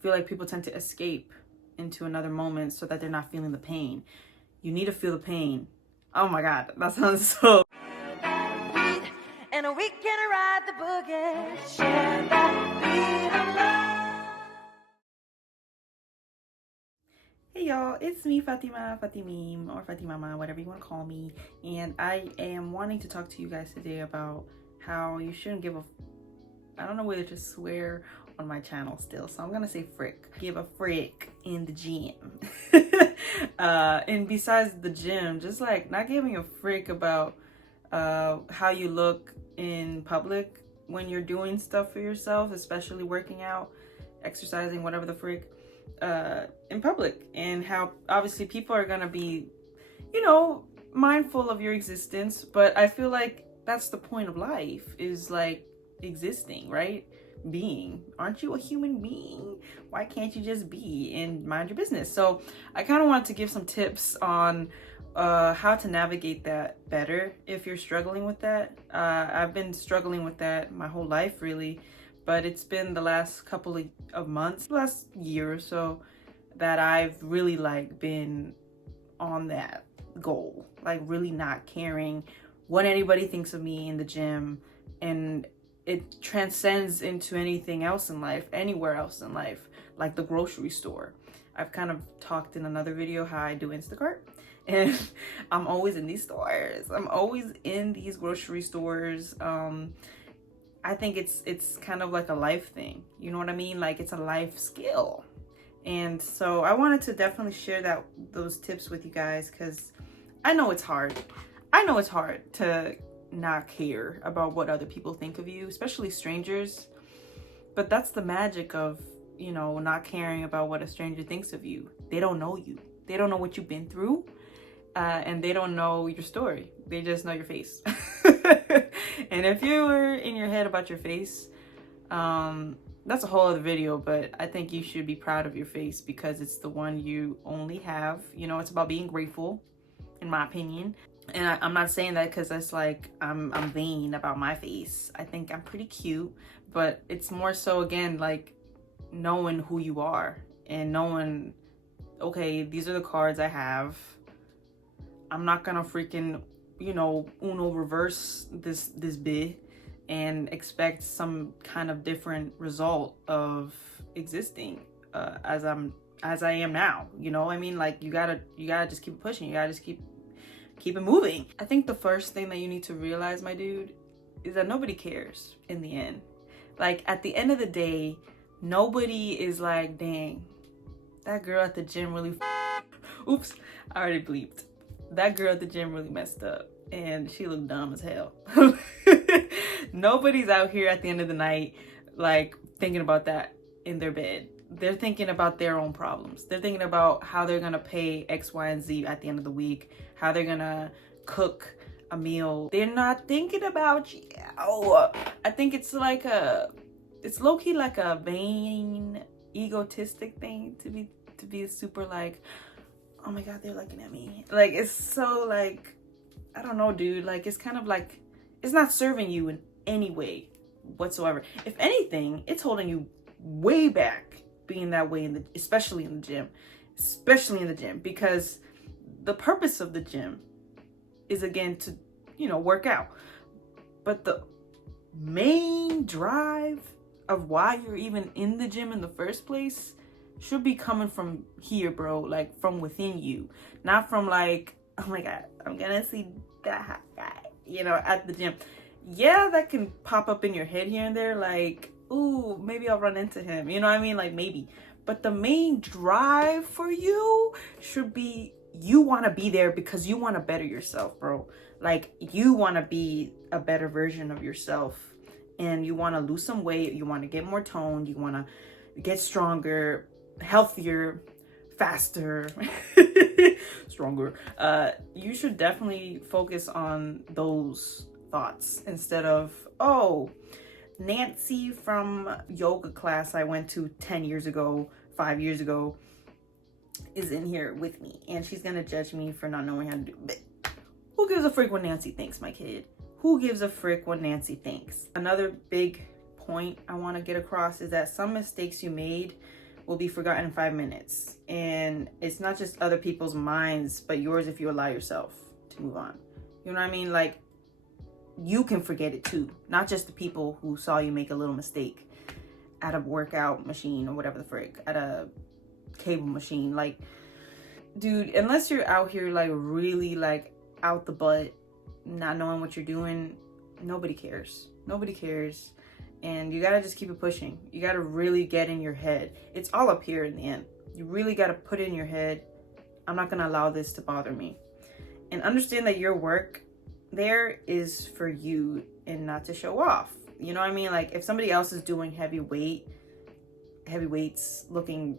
feel like people tend to escape into another moment so that they're not feeling the pain. You need to feel the pain. Oh my God, that sounds so. And we can ride the boogie, share that beat of love. Hey y'all, it's me, Fatima, Fatimim, or Fatimama, whatever you want to call me. And I am wanting to talk to you guys today about how you shouldn't give a, I don't know whether to swear on my channel still, so I'm gonna say frick. Give a frick in the gym. And besides the gym, just like not giving a frick about how you look in public when you're doing stuff for yourself, especially working out, exercising, whatever the frick, in public, and how obviously people are gonna be, you know, mindful of your existence. But I feel like that's the point of life, is like existing, right? Being. Aren't you a human being? Why can't you just be and mind your business? So I kind of want to give some tips on how to navigate that better if you're struggling with that. I've been struggling with that my whole life, really, but it's been the last couple of months, last year or so, that I've really like been on that goal, like really not caring what anybody thinks of me in the gym. And it transcends into anything else in life, anywhere else in life, like the grocery store. I've kind of talked in another video how I do Instacart, and I'm always in these stores. I'm always in these grocery stores. I think it's kind of like a life thing. You know what I mean? Like it's a life skill. And so I wanted to definitely share those tips with you guys, because I know it's hard. I know it's hard to not care about what other people think of you, especially strangers. But that's the magic of, you know, not caring about what a stranger thinks of you. They don't know you. They don't know what you've been through. And they don't know your story. They just know your face. And if you were in your head about your face, that's a whole other video, but I think you should be proud of your face, because it's the one you only have. You know, it's about being grateful, in my opinion. And I'm not saying that because it's like I'm vain about my face. I think I'm pretty cute, but it's more so, again, like knowing who you are and knowing, okay, these are the cards I have. I'm not gonna freaking, you know, Uno reverse this bit and expect some kind of different result of existing as I am now. You know, I mean, like you gotta just keep pushing. You gotta just keep it moving. I think the first thing that you need to realize, my dude, is that nobody cares in the end. Like at the end of the day, nobody is like, dang, that girl at the gym really oops, I already bleeped. That girl at the gym really messed up and she looked dumb as hell. Nobody's out here at the end of the night like thinking about that in their bed. They're thinking about their own problems. They're thinking about how they're gonna pay X, Y, and Z at the end of the week, how they're gonna cook a meal. They're not thinking about you. I think it's like it's low-key like a vain, egotistic thing to be super like, oh my God, they're looking at me. Like, it's so like, I don't know, dude. Like, it's kind of like, it's not serving you in any way whatsoever. If anything, it's holding you way back being that way especially in the gym, because the purpose of the gym is, again, to, you know, work out. But the main drive of why you're even in the gym in the first place should be coming from here, bro. Like from within you, not from like, oh my God, I'm gonna see that hot guy, you know, at the gym. Yeah, that can pop up in your head here and there, like, ooh, maybe I'll run into him, you know what I mean? Like, maybe. But the main drive for you should be, you want to be there because you want to better yourself, bro. Like, you want to be a better version of yourself, and you want to lose some weight, you want to get more toned, you want to get stronger, healthier, faster, stronger. You should definitely focus on those thoughts instead of, oh, Nancy from yoga class I went to 10 years ago, 5 years ago, is in here with me and she's gonna judge me for not knowing how to do it. Who gives a frick what Nancy thinks, my kid? Who gives a frick what Nancy thinks? Another big point I want to get across is that some mistakes you made will be forgotten in 5 minutes. And it's not just other people's minds, but yours if you allow yourself to move on. You know what I mean? Like, you can forget it too, not just the people who saw you make a little mistake at a workout machine or whatever the frick, at a cable machine. Like, dude, unless you're out here like really like out the butt, not knowing what you're doing, nobody cares. Nobody cares. And you gotta just keep it pushing. You gotta really get in your head. It's all up here in the end. You really gotta put in your head, I'm not gonna allow this to bother me. And understand that your work there is for you and not to show off. You know what I mean? Like, if somebody else is doing heavy weights looking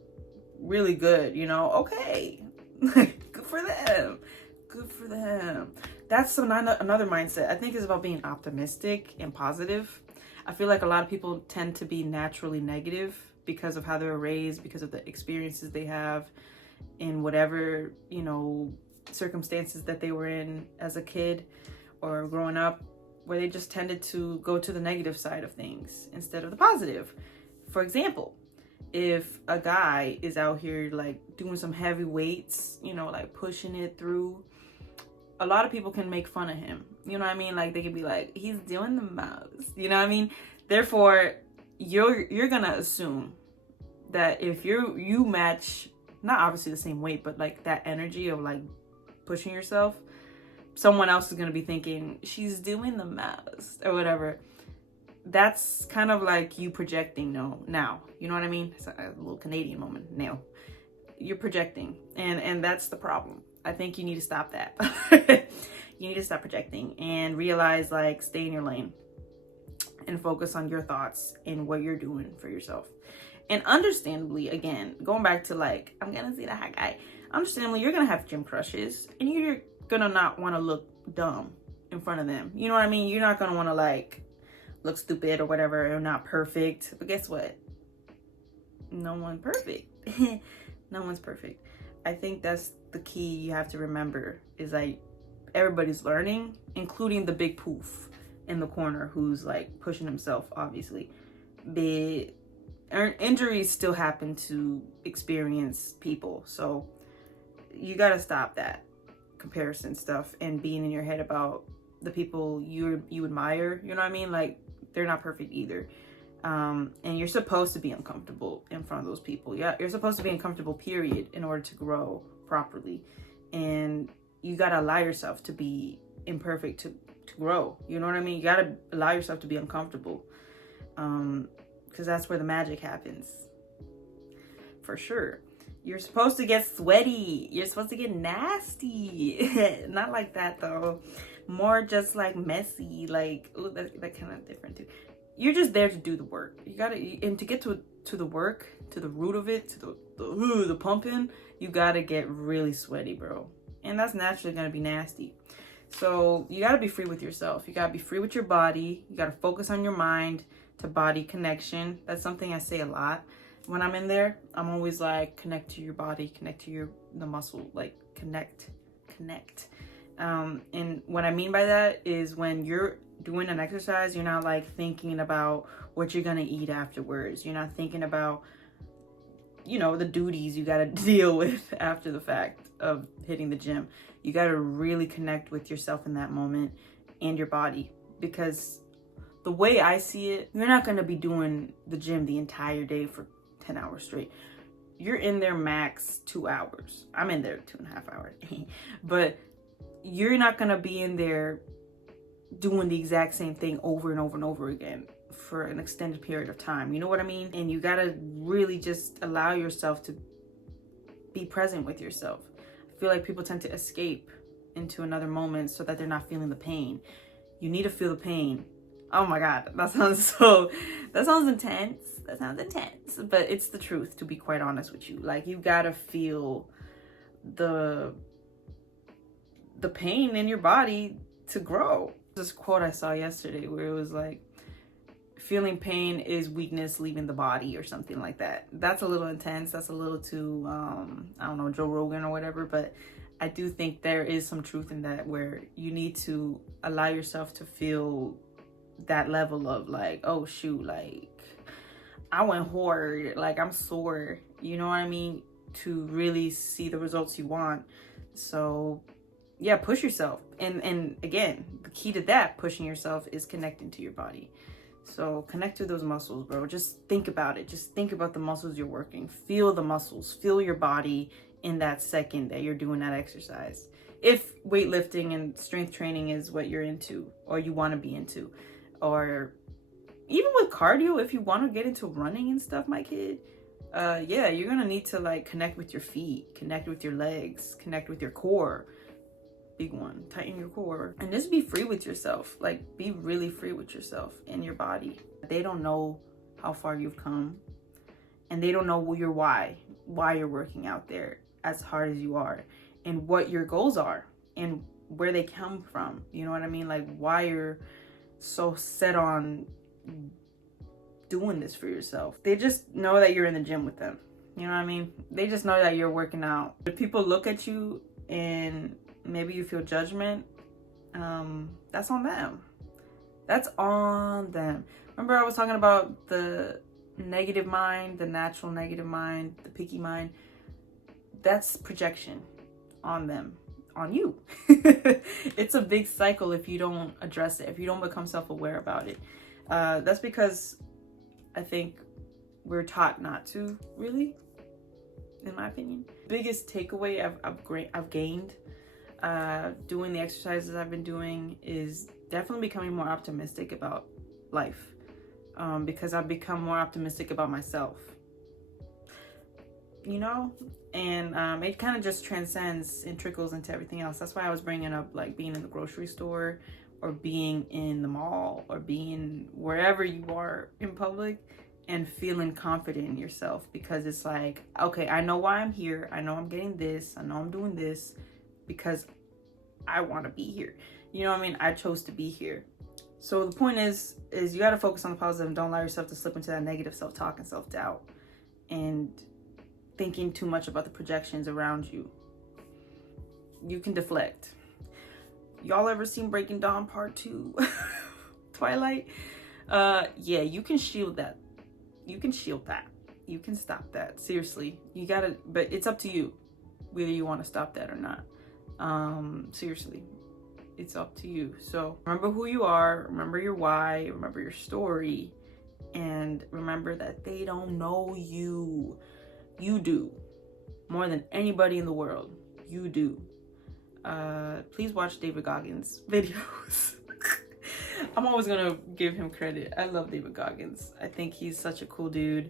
really good, you know, okay. Good for them. Good for them. That's another mindset. I think is about being optimistic and positive. I feel like a lot of people tend to be naturally negative because of how they were raised, because of the experiences they have in whatever, you know, circumstances that they were in as a kid or growing up, where they just tended to go to the negative side of things instead of the positive. For example, if a guy is out here like doing some heavy weights, you know, like pushing it through, a lot of people can make fun of him. You know what I mean? Like, they could be like, he's doing the most. You know what I mean? Therefore, you're gonna assume that if you match, not obviously the same weight, but like that energy of like pushing yourself, someone else is gonna be thinking she's doing the most or whatever. That's kind of like you projecting now. You know what I mean? It's a little Canadian moment now. You're projecting, and that's the problem. I think you need to stop that. You need to stop projecting and realize, like, stay in your lane and focus on your thoughts and what you're doing for yourself. And understandably, again, going back to like, I'm gonna see the hot guy. Understandably, you're gonna have gym crushes and you're gonna not want to look dumb in front of them. You know what I mean? You're not gonna want to like look stupid or whatever, or not perfect. But guess what? No one's perfect. No one's perfect. I think that's the key you have to remember, is like everybody's learning, including the big poof in the corner who's like pushing himself, obviously. But injuries still happen to experienced people. So you got to stop that comparison stuff and being in your head about the people you admire. You know what I mean? Like, they're not perfect either. And you're supposed to be uncomfortable in front of those people. Yeah, you're supposed to be uncomfortable, period, in order to grow properly. And you gotta allow yourself to be imperfect to grow. You know what I mean? You gotta allow yourself to be uncomfortable, because that's where the magic happens, for sure. You're supposed to get sweaty. You're supposed to get nasty. Not like that though. More just like messy. Like, ooh, that kind of different too. You're just there to do the work. You gotta, and to get to the work, to the root of it, to the pumping, you gotta get really sweaty, bro. And that's naturally gonna be nasty. So you gotta be free with yourself. You gotta be free with your body. You gotta focus on your mind to body connection. That's something I say a lot when I'm in there. I'm always like, connect to your body, connect to the muscle, like connect. And what I mean by that is when you're doing an exercise, you're not like thinking about what you're gonna eat afterwards. You're not thinking about, you know, the duties you gotta deal with after the fact of hitting the gym. You gotta really connect with yourself in that moment and your body, because the way I see it, you're not gonna be doing the gym the entire day for 10 hours straight. You're in there max 2 hours. I'm in there 2.5 hours. But you're not gonna be in there doing the exact same thing over and over and over again for an extended period of time. You know what I mean? And you gotta really just allow yourself to be present with yourself. I feel like people tend to escape into another moment so that they're not feeling the pain. You need to feel the pain. Oh my God, that sounds intense. That sounds intense, but it's the truth, to be quite honest with you. Like, you gotta feel the pain in your body to grow. This quote I saw yesterday where it was like, feeling pain is weakness leaving the body, or something like that. That's a little intense. That's a little too, I don't know, Joe Rogan or whatever, but I do think there is some truth in that, where you need to allow yourself to feel that level of like, oh shoot, like I went hard, like I'm sore, you know what I mean, to really see the results you want. So yeah, push yourself. And again, the key to that pushing yourself is connecting to your body. So connect to those muscles, bro. Just think about it. Just think about the muscles you're working. Feel the muscles, feel your body in that second that you're doing that exercise. If weightlifting and strength training is what you're into or you want to be into, or even with cardio, if you want to get into running and stuff, my kid, yeah, you're gonna need to like connect with your feet, connect with your legs, connect with your core. Big one, tighten your core, and just be free with yourself. Like, be really free with yourself and your body. They don't know how far you've come, and they don't know your why you're working out there as hard as you are, and what your goals are, and where they come from. You know what I mean? Like, why you're so set on doing this for yourself. They just know that you're in the gym with them. You know what I mean? They just know that you're working out. If people look at you and maybe you feel judgment, that's on them. That's on them. Remember I was talking about the negative mind, the natural negative mind, the picky mind? That's projection on them, on you. It's a big cycle if you don't address it, if you don't become self-aware about it. That's because I think we're taught not to, really, in my opinion. Biggest takeaway I've gained doing the exercises I've been doing is definitely becoming more optimistic about life, because I've become more optimistic about myself, you know, and it kind of just transcends and trickles into everything else. That's why I was bringing up like being in the grocery store or being in the mall or being wherever you are in public and feeling confident in yourself, because it's like, okay, I know why I'm here. I know I'm getting this. I know I'm doing this because I want to be here. You know what I mean? I chose to be here. So the point is you got to focus on the positive and don't allow yourself to slip into that negative self-talk and self-doubt and thinking too much about the projections around you. You can deflect. Y'all ever seen Breaking Dawn Part 2? Twilight? Yeah, you can shield that. You can shield that. You can stop that. Seriously. You gotta, but it's up to you whether you want to stop that or not. Seriously. It's up to you. So remember who you are, remember your why, remember your story, and remember that they don't know you. You do. More than anybody in the world. You do. Please watch David Goggins' videos. I'm always gonna give him credit. I love David Goggins. I think he's such a cool dude,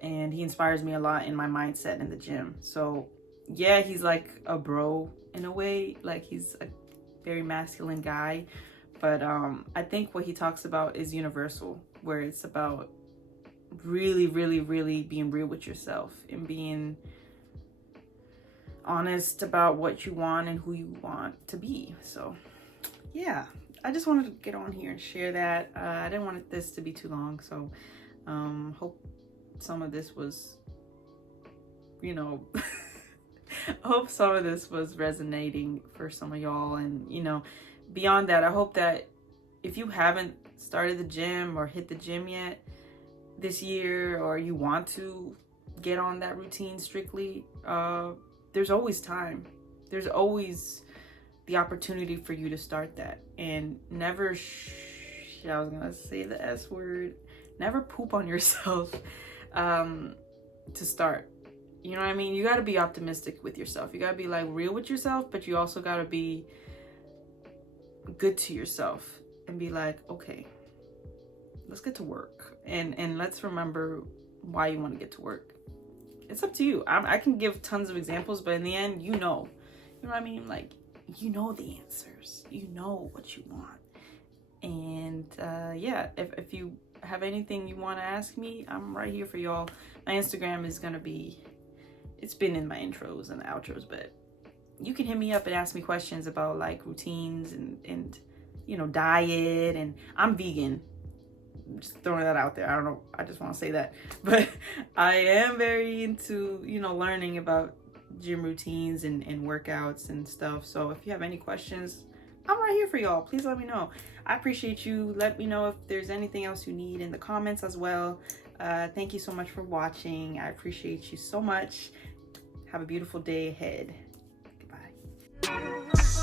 and he inspires me a lot in my mindset in the gym. So yeah, he's like a bro in a way, like he's a very masculine guy, but I think what he talks about is universal, where it's about really being real with yourself and being honest about what you want and who you want to be. So yeah, I just wanted to get on here and share that. I didn't want this to be too long, so hope some of this was, you know, I hope some of this was resonating for some of y'all. And you know, beyond that, I hope that if you haven't started the gym or hit the gym yet this year, or you want to get on that routine strictly, there's always time. There's always the opportunity for you to start that. And never I was gonna say the S word, never poop on yourself to start. You know what I mean? You got to be optimistic with yourself. You got to be like real with yourself, but you also got to be good to yourself and be like, okay, let's get to work. And let's remember why you want to get to work. It's up to you. I can give tons of examples, but in the end, you know what I mean? Like, you know the answers. You know what you want. And yeah, if you have anything you want to ask me, I'm right here for y'all. My Instagram is going to be, it's been in my intros and the outros, but you can hit me up and ask me questions about like routines and you know, diet. And I'm vegan, just throwing that out there. I don't know, I just want to say that, but I am very into, you know, learning about gym routines and workouts and stuff. So if you have any questions, I'm right here for y'all. Please let me know. I appreciate you. Let me know if there's anything else you need in the comments as well. Thank you so much for watching. I appreciate you so much. Have a beautiful day ahead. Goodbye.